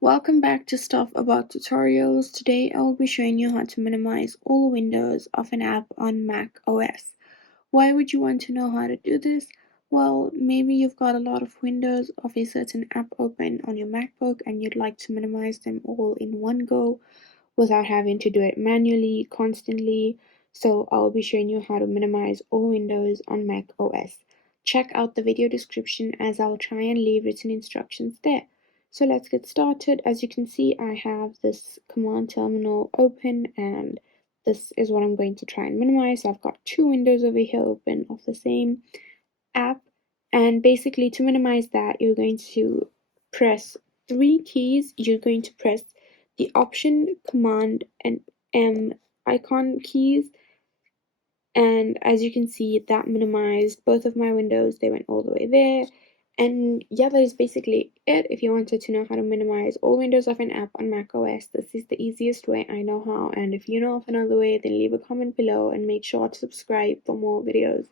Welcome back to Stuff About Tutorials. Today I will be showing you how to minimize all windows of an app on Mac OS. Why would you want to know how to do this? Well, maybe you've got a lot of windows of a certain app open on your MacBook and you'd like to minimize them all in one go without having to do it manually, constantly. So I'll be showing you how to minimize all windows on Mac OS. Check out the video description as I'll try and leave written instructions there. So let's get started. As you can see, I have this command terminal open and this is what I'm going to try and minimize. I've got two windows over here open of the same app, and basically to minimize that, you're going to press three keys. You're going to press the Option, Command, and M icon keys, and as you can see, that minimized both of my windows. They went all the way there. And yeah, that is basically it. If you wanted to know how to minimize all windows of an app on macOS, this is the easiest way I know how. And if you know of another way, then leave a comment below and make sure to subscribe for more videos.